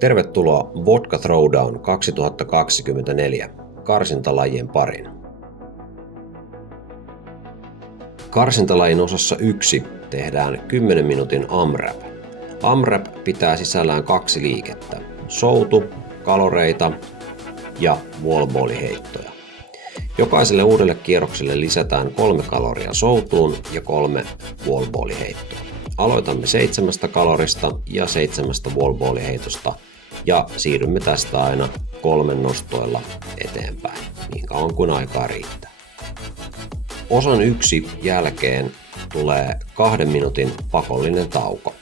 Tervetuloa Vodka Throwdown 2024 karsintalajien pariin. Karsintalajin osassa 1 tehdään 10 minuutin AMRAP. AMRAP pitää sisällään 2 liikettä: soutu, kaloreita ja wallballiheittoja. Jokaiselle uudelle kierrokselle lisätään 3 kaloria soutuun ja 3 wallballiheittoa. Aloitamme 7 kalorista ja 7 wallballiheitosta ja siirrymme tästä aina 3 nostoilla eteenpäin, niin kauan kuin aikaa riittää. Osan 1 jälkeen tulee 2 minuutin pakollinen tauko.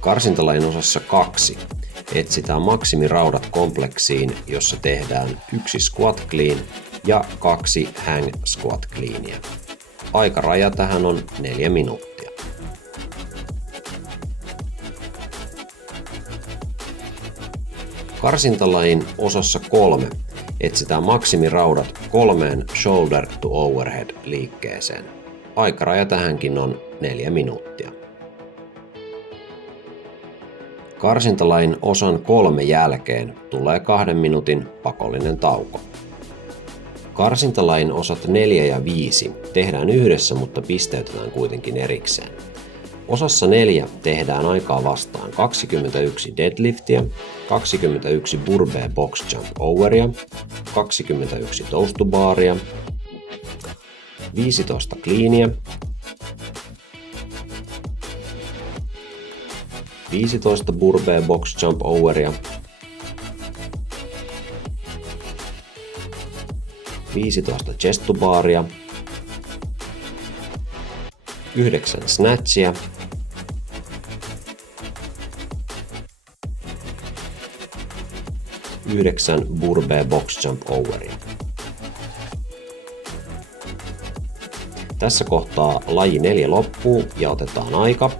Karsintalajin osassa 2 etsitään maksimiraudat kompleksiin, jossa tehdään 1 squat clean ja 2 hang squat cleania. Aikaraja tähän on 4 minuuttia. Karsintalajin osassa 3 etsitään maksimiraudat 3 shoulder to overhead liikkeeseen. Aikaraja tähänkin on 4 minuuttia. Karsintalajin osan 3 jälkeen tulee 2 minuutin pakollinen tauko. Karsintalajin osat 4 ja 5 tehdään yhdessä, mutta pisteytetään kuitenkin erikseen. Osassa 4 tehdään aikaa vastaan 21 deadliftiä, 21 burpee box jump overia, 21 toes to baria, 15 cleania, 15 burpee box jump overia, 15 chest to baria, 9 snatchia, 9 burpee box jump overia. Tässä kohtaa laji 4 loppuu ja otetaan aika,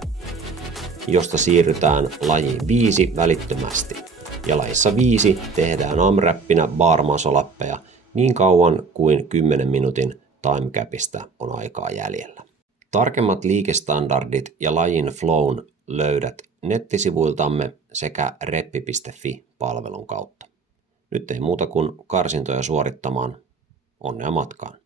josta siirrytään lajiin 5 välittömästi. Ja lajissa 5 tehdään AMRAPinä bar muscle-uppeja niin kauan kuin 10 minuutin time capista on aikaa jäljellä. Tarkemmat liikestandardit ja lajin flown löydät nettisivuiltamme sekä reppi.fi-palvelun kautta. Nyt ei muuta kuin karsintoja suorittamaan. Onnea matkaan!